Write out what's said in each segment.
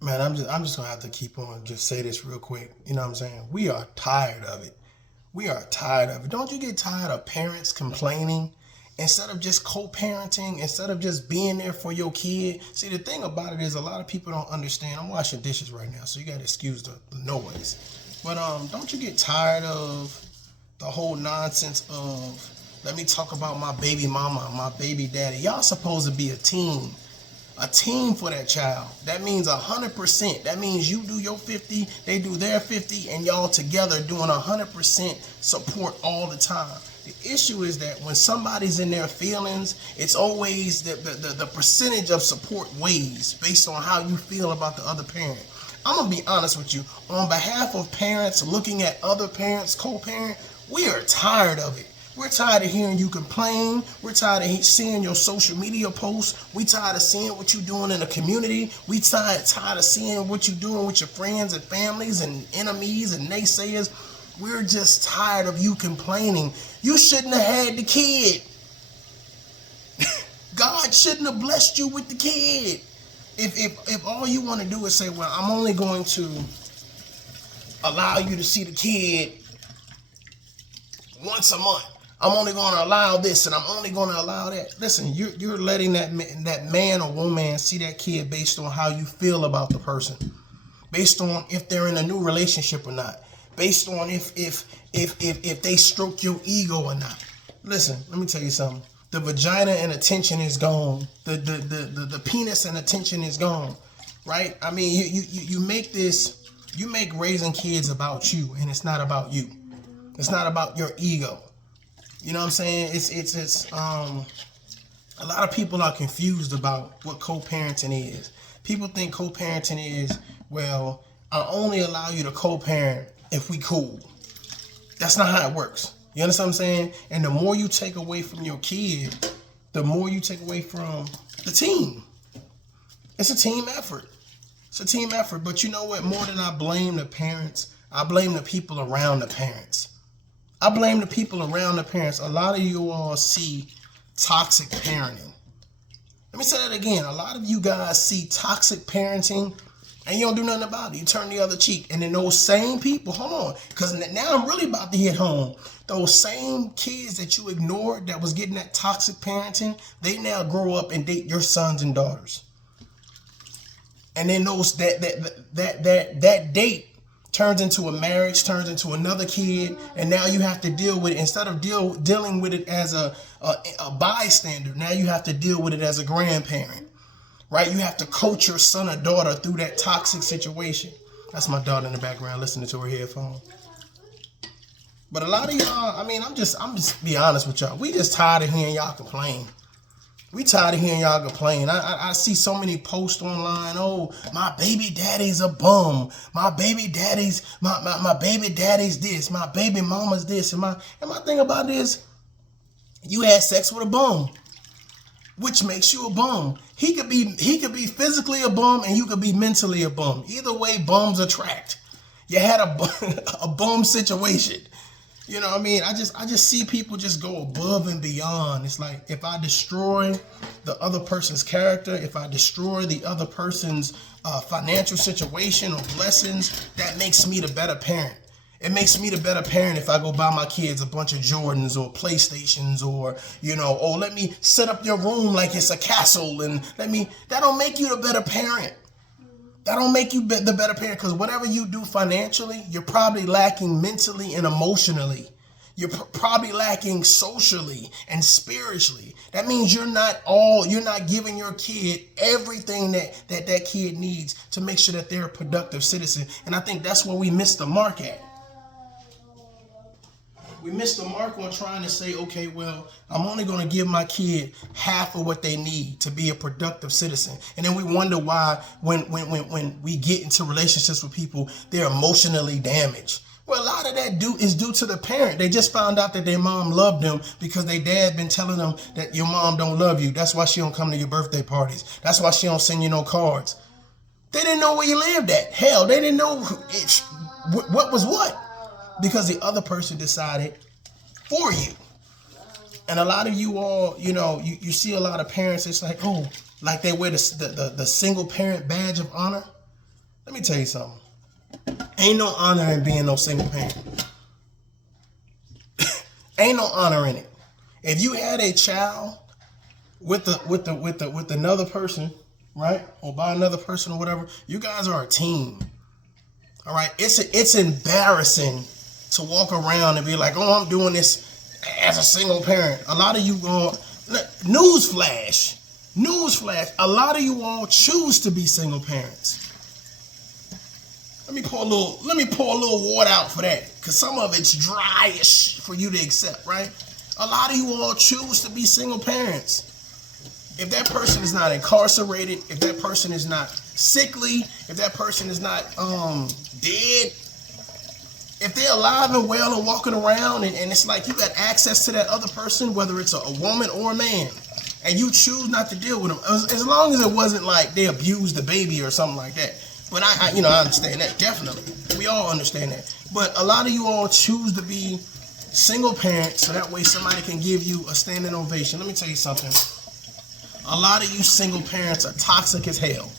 Man, I'm just gonna have to keep on just say this real quick. You know what I'm saying? We are tired of it. We are tired of it. Don't you get tired of parents complaining instead of just co-parenting, instead of just being there for your kid? See, the thing about it is a lot of people don't understand. I'm washing dishes right now, so you gotta excuse the noise. But don't you get tired of the whole nonsense of let me talk about my baby mama, my baby daddy? Y'all supposed to be a team for that child. That means 100%. That means you do your 50, they do their 50, and y'all together doing 100% support all the time. The issue is that when somebody's in their feelings, it's always the percentage of support weighs based on how you feel about the other parent. I'm gonna be honest with you. On behalf of parents looking at other parents co-parent, we are tired of it. We're tired of hearing you complain. We're tired of seeing your social media posts. We tired of seeing what you're doing in the community. We tired of seeing what you're doing with your friends and families and enemies and naysayers. We're just tired of you complaining. You shouldn't have had the kid. God shouldn't have blessed you with the kid. If all you want to do is say, well, I'm only going to allow you to see the kid once a month. I'm only going to allow this and I'm only going to allow that. Listen, you're letting that man or woman see that kid based on how you feel about the person, based on if they're in a new relationship or not, based on if they stroke your ego or not. Listen, let me tell you something. The vagina and attention is gone. The penis and attention is gone, right? I mean, you make raising kids about you, and it's not about you. It's not about your ego. You know what I'm saying? It's a lot of people are confused about what co-parenting is. People think co-parenting is, well, I only allow you to co-parent if we cool. That's not how it works. You understand what I'm saying? And the more you take away from your kid, the more you take away from the team. It's a team effort. It's a team effort. But you know what? More than I blame the parents, I blame the people around the parents. I blame the people around the parents. A lot of you all see toxic parenting. Let me say that again. A lot of you guys see toxic parenting and you don't do nothing about it. You turn the other cheek. And then those same people, hold on, because now I'm really about to hit home. Those same kids that you ignored that was getting that toxic parenting, they now grow up and date your sons and daughters. And then that date turns into a marriage, turns into another kid, and now you have to deal with it. Instead of dealing with it as a bystander, now you have to deal with it as a grandparent, right? You have to coach your son or daughter through that toxic situation. That's my daughter in the background listening to her headphones. But a lot of y'all, I mean, I'm just be honest with y'all. We just tired of hearing y'all complain. We tired of hearing y'all complain. I see so many posts online. Oh, my baby daddy's a bum. My baby daddy's my baby daddy's this. My baby mama's this. And my thing about it is, you had sex with a bum, which makes you a bum. He could be physically a bum and you could be mentally a bum. Either way, bums attract. You had a bum situation. You know what I mean? I just see people just go above and beyond. It's like, if I destroy the other person's character, if I destroy the other person's financial situation or blessings, that makes me the better parent. It makes me the better parent if I go buy my kids a bunch of Jordans or PlayStations or, oh, let me set up your room like it's a castle and that don't make you the better parent. That don't make you the better parent, because whatever you do financially, you're probably lacking mentally and emotionally. You're probably lacking socially and spiritually. That means you're not giving your kid everything that kid needs to make sure that they're a productive citizen. And I think that's where we miss the mark at. We missed the mark on trying to say, okay, well, I'm only going to give my kid half of what they need to be a productive citizen. And then we wonder why when we get into relationships with people, they're emotionally damaged. Well, a lot of that is due to the parent. They just found out that their mom loved them because their dad been telling them that your mom don't love you. That's why she don't come to your birthday parties. That's why she don't send you no cards. They didn't know where you lived at. Hell, they didn't know what was what. Because the other person decided for you. And a lot of you all, you see a lot of parents, it's like, oh, like they wear the single parent badge of honor. Let me tell you something. Ain't no honor in being no single parent. Ain't no honor in it. If you had a child with another person, right, or by another person or whatever, you guys are a team. All right, it's embarrassing to walk around and be like, oh, I'm doing this as a single parent. A lot of you go, newsflash, a lot of you all choose to be single parents. Let me pour a little water out for that, because some of it's dryish for you to accept, right? A lot of you all choose to be single parents. If that person is not incarcerated, if that person is not sickly, if that person is not dead, if they're alive and well and walking around, and it's like you got access to that other person, whether it's a woman or a man, and you choose not to deal with them, as long as it wasn't like they abused the baby or something like that. But I understand that, definitely. We all understand that. But a lot of you all choose to be single parents so that way somebody can give you a standing ovation. Let me tell you something. A lot of you single parents are toxic as hell.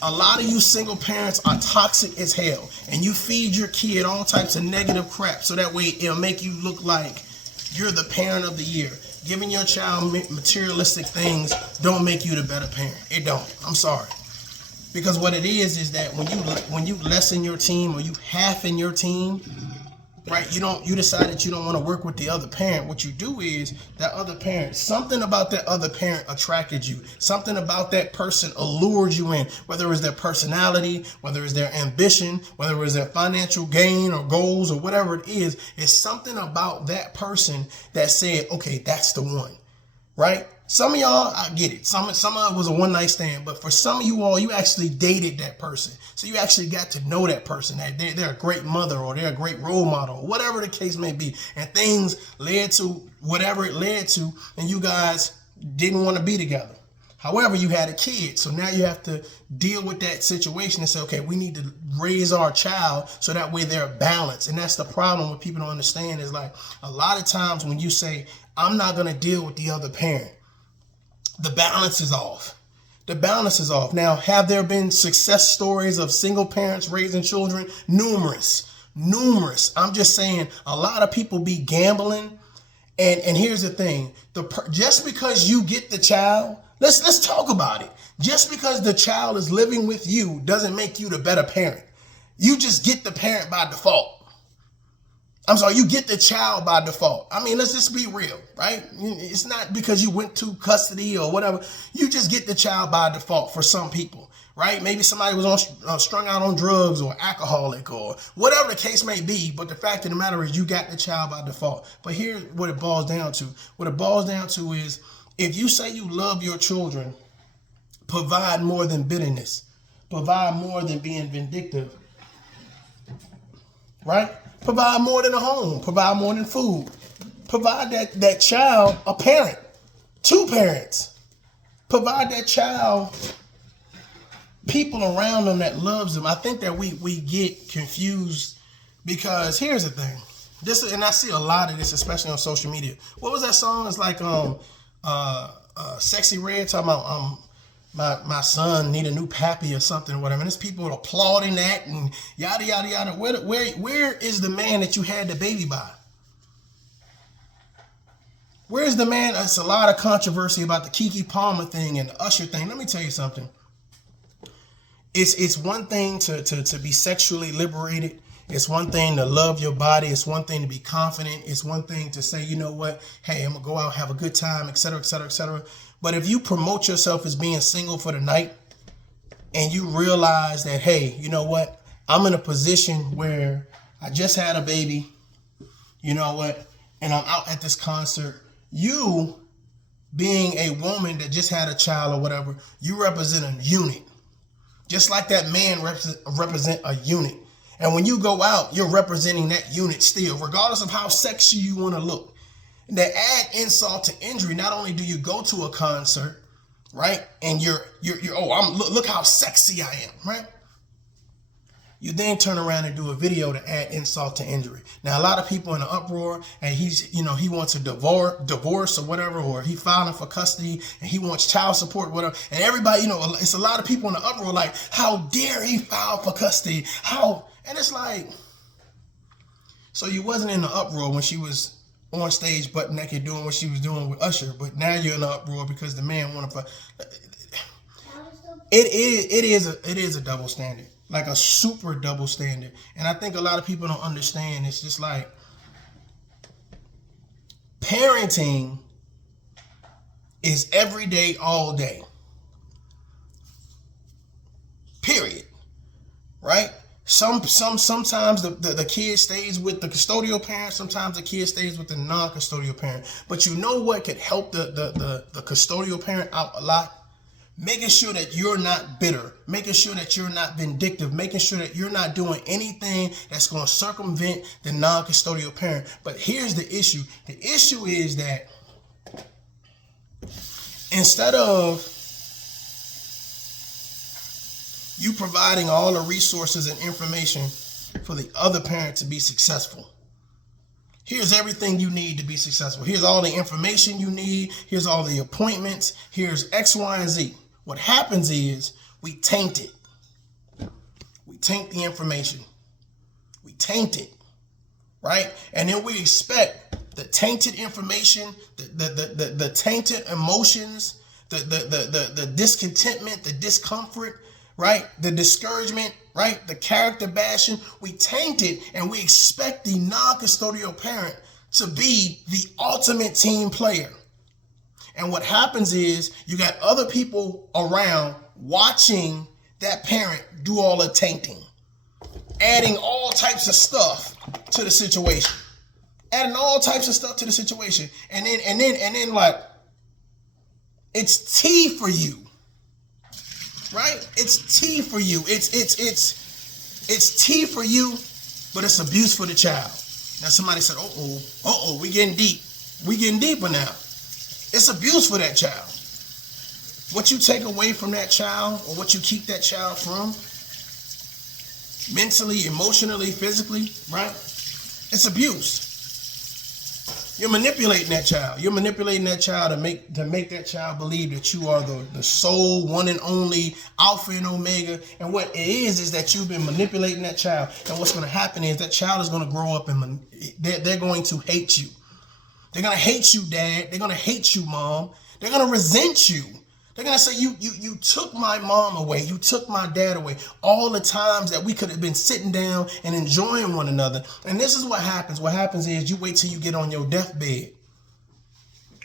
A lot of you single parents are toxic as hell. And you feed your kid all types of negative crap so that way it'll make you look like you're the parent of the year. Giving your child materialistic things don't make you the better parent. It don't. I'm sorry. Because what it is that when you lessen your team or you half in your team, right? You decide that you don't want to work with the other parent. What you do is that other parent, something about that other parent attracted you. Something about that person allured you in, whether it's their personality, whether it's their ambition, whether it's their financial gain or goals or whatever it is. It's something about that person that said, okay, that's the one, right? Some of y'all, I get it. Some of it was a one night stand, but for some of you all, you actually dated that person. So you actually got to know that person, that they're a great mother or they're a great role model, or whatever the case may be. And things led to whatever it led to, and you guys didn't want to be together. However, you had a kid. So now you have to deal with that situation and say, okay, we need to raise our child so that way they're balanced. And that's the problem what people don't understand is like a lot of times when you say, I'm not going to deal with the other parent, the balance is off. The balance is off. Now, have there been success stories of single parents raising children? Numerous. I'm just saying a lot of people be gambling. And here's the thing. Just because you get the child, let's talk about it. Just because the child is living with you doesn't make you the better parent. You just get the parent by default. I'm sorry, you get the child by default. I mean, let's just be real, right? It's not because you went to custody or whatever. You just get the child by default for some people, right? Maybe somebody was strung out on drugs or alcoholic or whatever the case may be. But the fact of the matter is you got the child by default. But here's what it boils down to. What it boils down to is if you say you love your children, provide more than bitterness. Provide more than being vindictive, right? Provide more than a home. Provide more than food. Provide that child a parent. Two parents. Provide that child people around them that loves them. I think that we get confused because here's the thing. And I see a lot of this, especially on social media. What was that song? It's like Sexy Red talking about my son need a new pappy or something or whatever. And there's people applauding that and yada, yada, yada. Where is the man that you had the baby by? Where's the man? It's a lot of controversy about the Keke Palmer thing and the Usher thing. Let me tell you something. It's one thing to be sexually liberated. It's one thing to love your body. It's one thing to be confident. It's one thing to say, you know what? Hey, I'm going to go out, have a good time, et cetera, et cetera, et cetera. But if you promote yourself as being single for the night and you realize that, hey, you know what? I'm in a position where I just had a baby, you know what? And I'm out at this concert. You being a woman that just had a child or whatever, you represent a unit. Just like that man represent a unit. And when you go out, you're representing that unit still, regardless of how sexy you want to look. And to add insult to injury, not only do you go to a concert, right? And you're look how sexy I am, right? You then turn around and do a video to add insult to injury. Now, a lot of people in an uproar, and he's, you know, he wants a divorce or whatever, or he filing for custody and he wants child support, whatever. And everybody, you know, it's a lot of people in the uproar like, how dare he file for custody? How? And it's like, so you wasn't in the uproar when she was on stage butt naked doing what she was doing with Usher, but now you're in the uproar because the man wanted to. It is a double standard. Like a super double standard. And I think a lot of people don't understand. It's just like parenting is every day, all day. Period. Right? Sometimes the kid stays with the custodial parent. Sometimes the kid stays with the non-custodial parent. But you know what could help the custodial parent out a lot? Making sure that you're not bitter, making sure that you're not vindictive, making sure that you're not doing anything that's going to circumvent the non-custodial parent. But here's the issue. The issue is that instead of you providing all the resources and information for the other parent to be successful, here's everything you need to be successful. Here's all the information you need. Here's all the appointments. Here's X, Y, and Z. What happens is we taint it. We taint the information. We taint it, right? And then we expect the tainted information, the tainted emotions, the discontentment, the discomfort, right? The discouragement, right? The character bashing. We taint it and we expect the non-custodial parent to be the ultimate team player. And what happens is you got other people around watching that parent do all the tainting, adding all types of stuff to the situation, And then like, it's tea for you, right? It's tea for you. It's tea for you, but it's abuse for the child. Now somebody said, we getting deep. We getting deeper now. It's abuse for that child. What you take away from that child, or what you keep that child from, mentally, emotionally, physically, right? It's abuse. You're manipulating that child. You're manipulating that child to make that child believe that you are the sole, one and only Alpha and Omega. And what it is that you've been manipulating that child. And what's going to happen is that child is going to grow up and they're going to hate you. They're going to hate you, Dad. They're going to hate you, Mom. They're going to resent you. They're going to say, you took my mom away. You took my dad away. All the times that we could have been sitting down and enjoying one another. And this is what happens. What happens is you wait till you get on your deathbed.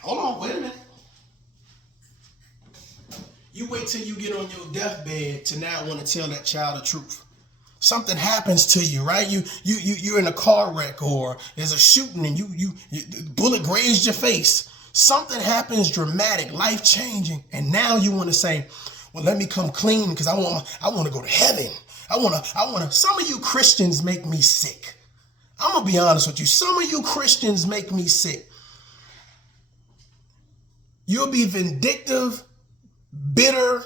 Hold on, wait a minute. You wait till you get on your deathbed to now want to tell that child the truth. Something happens to you, right? You're in a car wreck, or there's a shooting and you bullet grazed your face. Something happens dramatic, life-changing, and now you want to say, well, let me come clean because I want to go to heaven. I want to. Some of you Christians make me sick. I'm going to be honest with you. Some of you Christians make me sick. You'll be vindictive, bitter,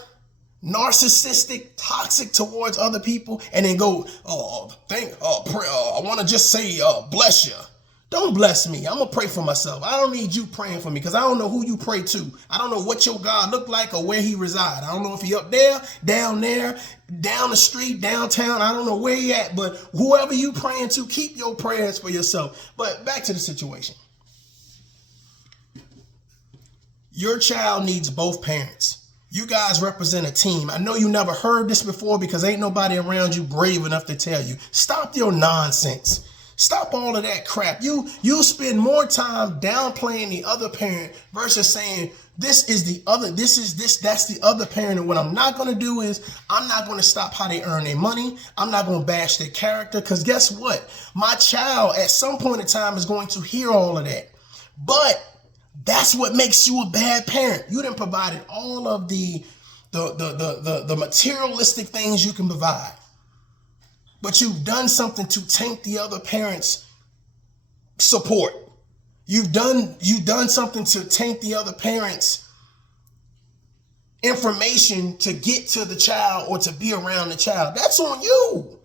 narcissistic, toxic towards other people, and then go, pray, I want to just say, bless you. Don't bless me. I'm going to pray for myself. I don't need you praying for me because I don't know who you pray to. I don't know what your God look like or where he reside. I don't know if he up there, down the street, downtown. I don't know where he at, but whoever you praying to, keep your prayers for yourself. But back to the situation. Your child needs both parents. You guys represent a team. I know you never heard this before because ain't nobody around you brave enough to tell you. Stop your nonsense. Stop all of that crap. You spend more time downplaying the other parent versus saying that's the other parent. And what I'm not going to do is I'm not going to stop how they earn their money. I'm not going to bash their character because guess what? My child at some point in time is going to hear all of that. But that's what makes you a bad parent. You done provided all of the materialistic things you can provide. But you've done something to taint the other parent's support. You've done something to taint the other parent's information to get to the child or to be around the child. That's on you.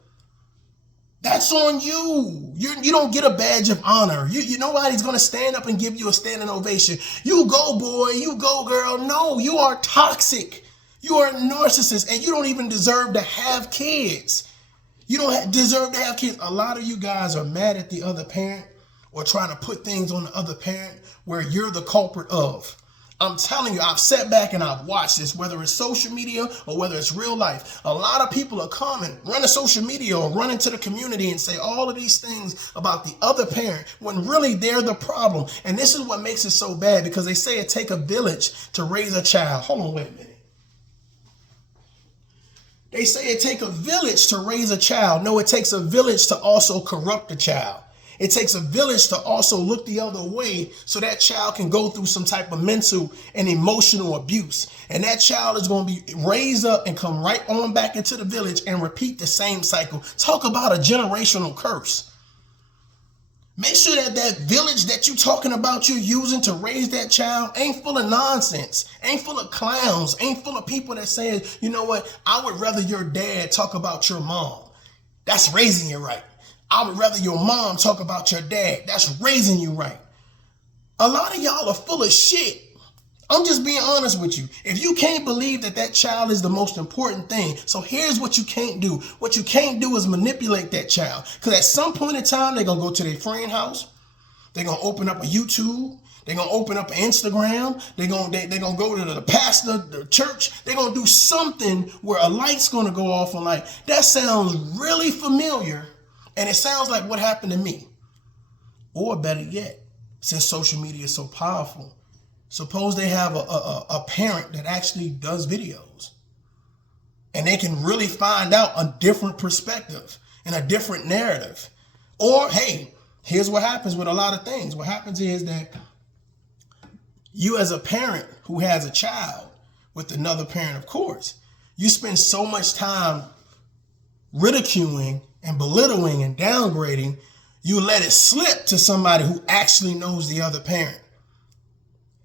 That's on you. You don't get a badge of honor. Nobody's going to stand up and give you a standing ovation. You go, boy. You go, girl. No, you are toxic. You are a narcissist, and you don't even deserve to have kids. You don't deserve to have kids. A lot of you guys are mad at the other parent or trying to put things on the other parent where you're the culprit of. I'm telling you, I've sat back and I've watched this, whether it's social media or whether it's real life. A lot of people are coming, running social media or running to the community and say all of these things about the other parent when really they're the problem. And this is what makes it so bad, because they say it takes a village to raise a child. Hold on, wait a minute. They say it takes a village to raise a child. No, it takes a village to also corrupt a child. It takes a village to also look the other way so that child can go through some type of mental and emotional abuse. And that child is going to be raised up and come right on back into the village and repeat the same cycle. Talk about a generational curse. Make sure that that village that you're talking about you're using to raise that child ain't full of nonsense, ain't full of clowns, ain't full of people that say, you know what, I would rather your dad talk about your mom. That's raising you right. I would rather your mom talk about your dad. That's raising you right. A lot of y'all are full of shit. I'm just being honest with you. If you can't believe that that child is the most important thing, so here's what you can't do. What you can't do is manipulate that child. Because at some point in time, they're going to go to their friend's house. They're going to open up a YouTube. They're going to open up an Instagram. They're going to go to the pastor, the church. They're going to do something where a light's going to go off and like, that sounds really familiar. And it sounds like what happened to me. Or better yet, since social media is so powerful, suppose they have a parent that actually does videos. And they can really find out a different perspective and a different narrative. Or, hey, here's what happens with a lot of things. What happens is that you as a parent who has a child with another parent, of course, you spend so much time ridiculing and belittling and downgrading, you let it slip to somebody who actually knows the other parent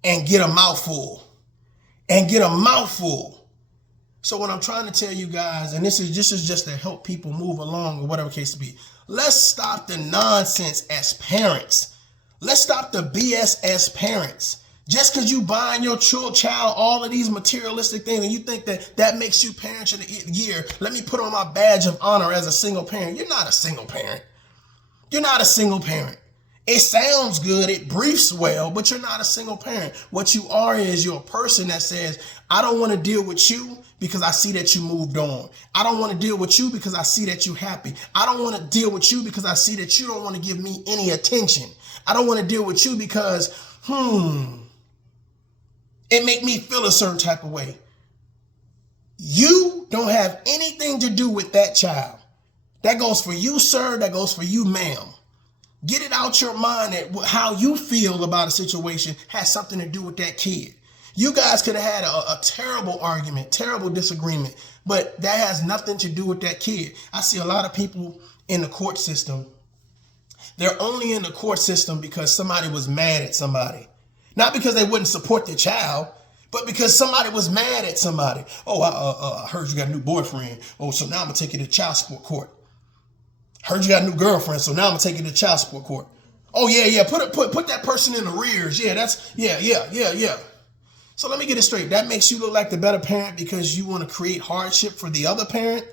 and get a mouthful. So what I'm trying to tell you guys, and this is just to help people move along or whatever case to be, let's stop the nonsense as parents. Let's stop the BS as parents. Just because you buying your child all of these materialistic things and you think that that makes you parent of the year, let me put on my badge of honor as a single parent. You're not a single parent. You're not a single parent. It sounds good, it briefs well, but you're not a single parent. What you are is you're a person that says, I don't want to deal with you because I see that you moved on. I don't want to deal with you because I see that you're happy. I don't want to deal with you because I see that you don't want to give me any attention. I don't want to deal with you because, it make me feel a certain type of way. You don't have anything to do with that child. That goes for you, sir. That goes for you, ma'am. Get it out your mind that how you feel about a situation has something to do with that kid. You guys could have had a terrible argument, terrible disagreement, but that has nothing to do with that kid. I see a lot of people in the court system. They're only in the court system because somebody was mad at somebody. Not because they wouldn't support their child, but because somebody was mad at somebody. Oh, I heard you got a new boyfriend. Oh, so now I'm going to take you to child support court. Heard you got a new girlfriend, so now I'm going to take you to child support court. Oh, yeah, put that person in arrears. Yeah. So let me get it straight. That makes you look like the better parent because you want to create hardship for the other parent?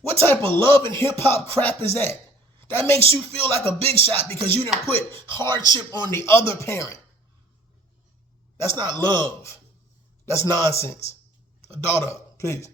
What type of love and hip-hop crap is that? That makes you feel like a big shot because you didn't put hardship on the other parent. That's not love. That's nonsense. Adult up, please.